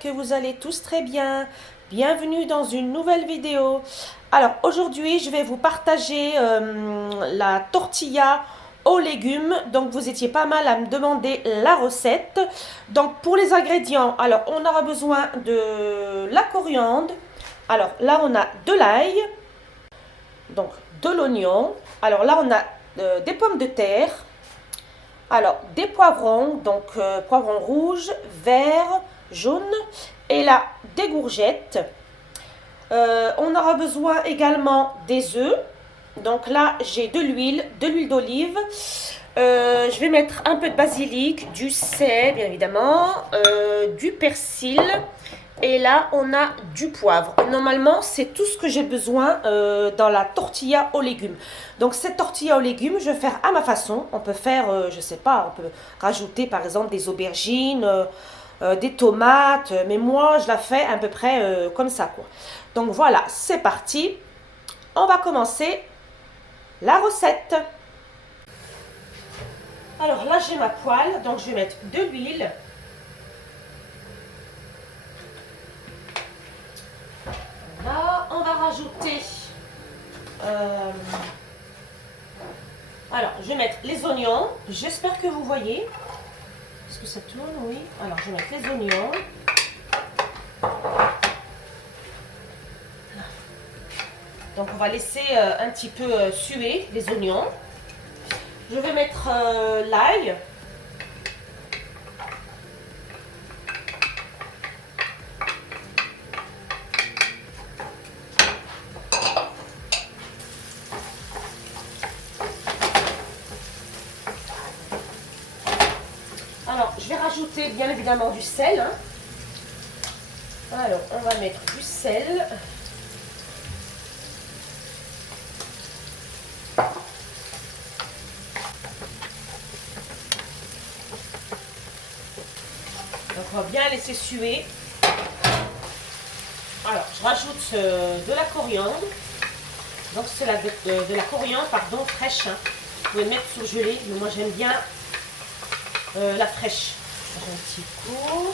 que vous allez tous très bien. Bienvenue dans une nouvelle vidéo. Alors aujourd'hui, je vais vous partager la tortilla aux légumes. Donc vous étiez pas mal à me demander la recette. Donc pour les ingrédients, alors on aura besoin de la coriandre. Alors là, on a de l'ail, donc de l'oignon. Alors là, on a des pommes de terre. Alors, des poivrons, donc poivrons rouges, verts, jaunes, et là, des courgettes. On aura besoin également des œufs. Donc là, j'ai de l'huile d'olive. Je vais mettre un peu de basilic, du sel, bien évidemment, du persil. Et là, on a du poivre. Normalement, c'est tout ce que j'ai besoin dans la tortilla aux légumes. Donc, cette tortilla aux légumes, je vais faire à ma façon. On peut faire, je sais pas, on peut rajouter par exemple des aubergines, des tomates. Mais moi, je la fais à peu près comme ça, quoi. Donc, voilà, c'est parti. On va commencer la recette. Alors là, j'ai ma poêle. Donc, je vais mettre de l'huile. Là, on va rajouter, alors je vais mettre les oignons, j'espère que vous voyez, est-ce que ça tourne? Oui, alors je vais mettre les oignons, donc on va laisser un petit peu suer les oignons, je vais mettre l'ail. Alors, je vais rajouter bien évidemment du sel. Hein. Alors, on va mettre du sel. Donc, on va bien laisser suer. Alors, je rajoute de la coriandre. Donc, c'est de la coriandre, pardon, fraîche. Hein. Vous pouvez mettre surgelée, mais moi j'aime bien la fraîche. J'ai un petit coup.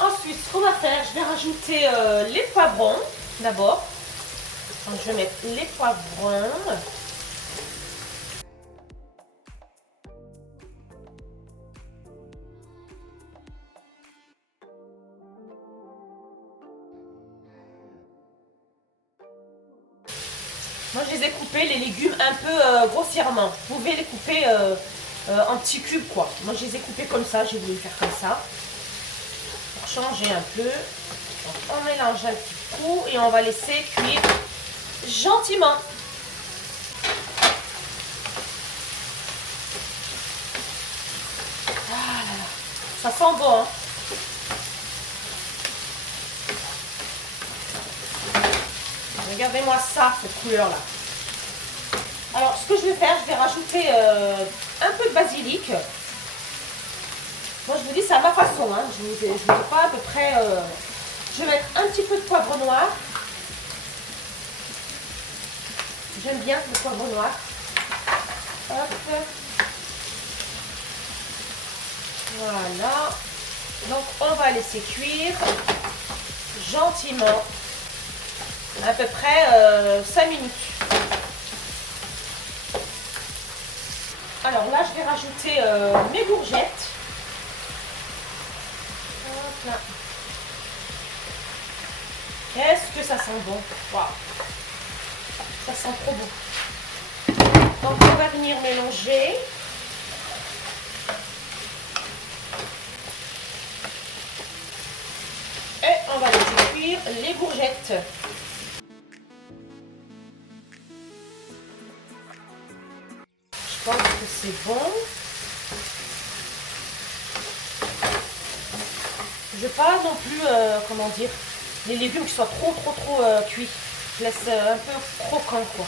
Ensuite, ce qu'on va faire, je vais rajouter les poivrons d'abord. Donc, je vais mettre les poivrons. Moi, je les ai coupés, les légumes, un peu grossièrement. Vous pouvez les couper en petits cubes, quoi. Moi, je les ai coupés comme ça. J'ai voulu faire comme ça. Pour changer un peu. Donc, on mélange un petit coup et on va laisser cuire gentiment. Ah là là. Ça sent bon, hein. Regardez-moi ça, cette couleur-là. Alors, ce que je vais faire, je vais rajouter un peu de basilic. Moi, je vous dis, c'est à ma façon. Hein. Je vous dis pas à peu près... Je vais mettre un petit peu de poivre noir. J'aime bien le poivre noir. Hop. Voilà. Donc, on va laisser cuire gentiment. À peu près 5 minutes. Alors là, je vais rajouter mes courgettes. Hop là. Qu'est-ce que ça sent bon. Waouh. Ça sent trop bon. Donc on va venir mélanger. Et on va laisser cuire les courgettes. Je pense que c'est bon. Je veux pas non plus, comment dire, les légumes qui soient trop cuits. Je laisse un peu croquant, quoi.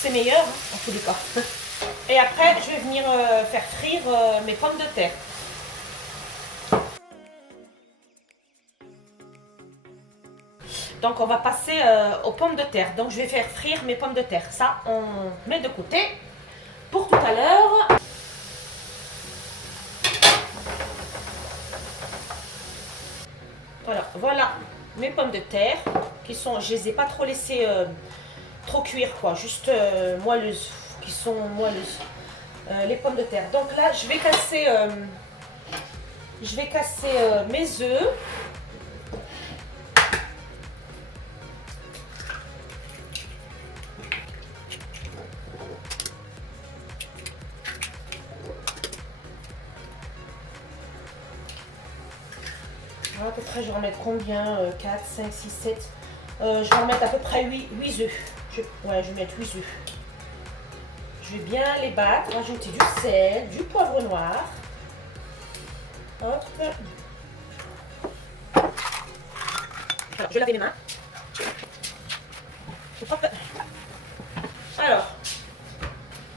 C'est meilleur, hein, en tous les cas. Et après, je vais venir faire frire mes pommes de terre. Donc, on va passer aux pommes de terre. Donc, je vais faire frire mes pommes de terre. Ça, on met de côté. pour tout à l'heure. Voilà mes pommes de terre qui sont, je les ai pas trop laissées trop cuire quoi, juste moelleuses, qui sont moelleuses. Les pommes de terre. Donc là, je vais casser mes œufs. À peu près, je vais en mettre combien? 4, 5, 6, 7. Je vais en mettre à peu près 8 œufs. Ouais, je vais mettre 8 œufs. Je vais bien les battre, rajouter du sel, du poivre noir. Hop. Alors, je vais laver mes mains. Hop. Alors,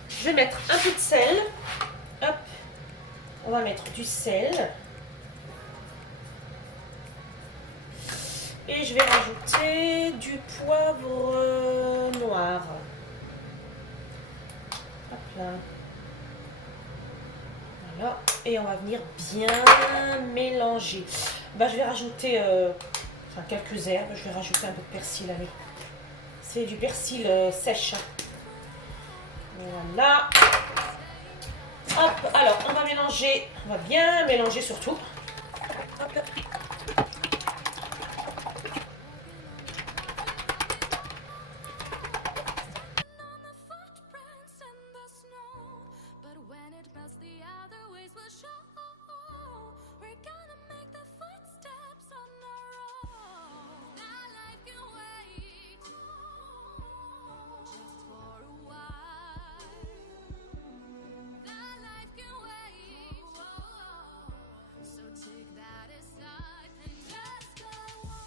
je vais mettre un peu de sel. Hop. On va mettre du sel. Et je vais rajouter du poivre noir. Hop là. Voilà. Et on va venir bien mélanger. Bah, je vais rajouter quelques herbes. Je vais rajouter un peu de persil. Allez. C'est du persil sèche. Voilà. Hop. Alors, on va mélanger. On va bien mélanger surtout. Hop.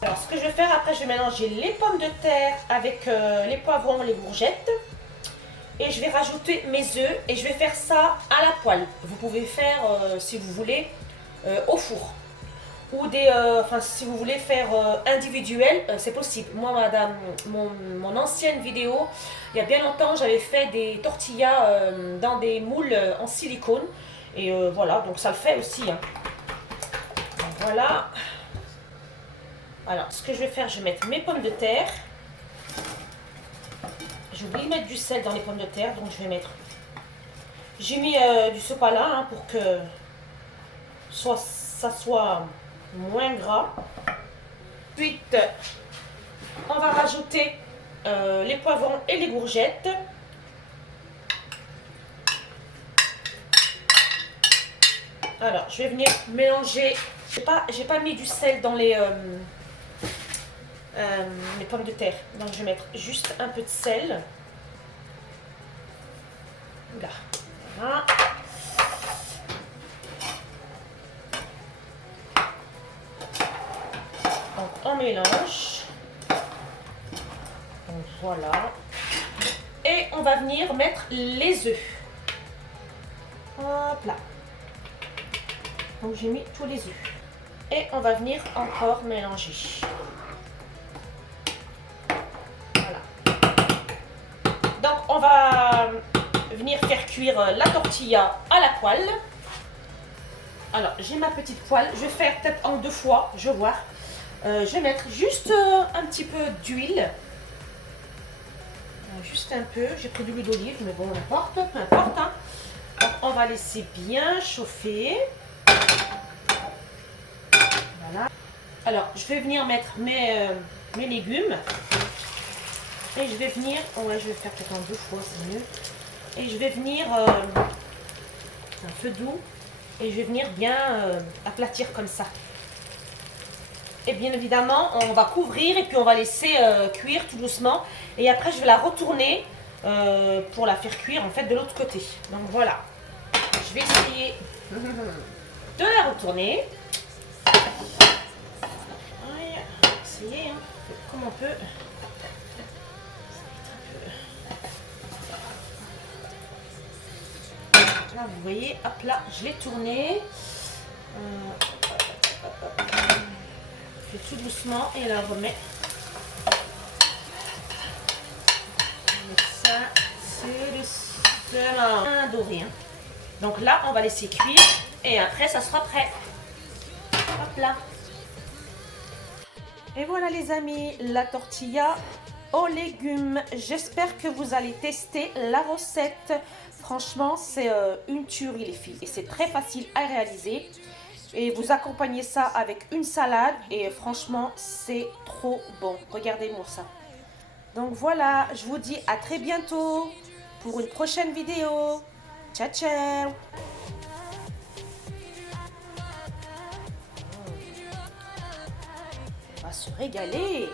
Alors, ce que je vais faire après, je vais mélanger les pommes de terre avec les poivrons, les courgettes. Et je vais rajouter mes œufs et je vais faire ça à la poêle. Vous pouvez faire, si vous voulez, au four. Ou si vous voulez faire individuel, c'est possible. Moi, madame, mon ancienne vidéo, il y a bien longtemps, j'avais fait des tortillas dans des moules en silicone. Et voilà, donc ça le fait aussi. Hein. Donc, voilà. Alors, ce que je vais faire, je vais mettre mes pommes de terre. J'ai oublié de mettre du sel dans les pommes de terre, donc je vais mettre... J'ai mis du sopalin hein, pour que ça soit moins gras. Ensuite, on va rajouter les poivrons et les courgettes. Alors, je vais venir mélanger. J'ai pas mis du sel dans les pommes de terre. Donc, je vais mettre juste un peu de sel. Là. Voilà. Donc, on mélange. Donc, voilà. Et on va venir mettre les œufs. Hop là. Donc, j'ai mis tous les œufs. Et on va venir encore mélanger. Voilà. Donc, on va venir faire cuire la tortilla à la poêle. Alors, j'ai ma petite poêle. Je vais faire peut-être en 2 fois, je vais voir. Je vais mettre juste un petit peu d'huile. Juste un peu. J'ai pris de l'huile d'olive, mais bon, n'importe, peu importe. Hein. Donc, on va laisser bien chauffer. Voilà. Alors, je vais venir mettre mes légumes. Et je vais venir... Ouais, je vais faire peut-être en 2 fois, c'est mieux. Et je vais venir... un feu doux. Et je vais venir bien aplatir comme ça. Et bien évidemment, on va couvrir et puis on va laisser cuire tout doucement. Et après, je vais la retourner pour la faire cuire en fait de l'autre côté. Donc voilà. Je vais essayer de la retourner. Ouais, essayer hein, comme on peut. Là, vous voyez, hop là, je l'ai tournée. Tout doucement et la remet. Ça, c'est le Seulement doré. Hein. Donc là, on va laisser cuire et après, ça sera prêt. Hop là. Et voilà les amis, la tortilla aux légumes. J'espère que vous allez tester la recette. Franchement, c'est une tuerie les filles et c'est très facile à réaliser. Et vous accompagnez ça avec une salade et franchement, c'est trop bon. Regardez-moi ça. Donc voilà, je vous dis à très bientôt pour une prochaine vidéo. Ciao, ciao! On va se régaler.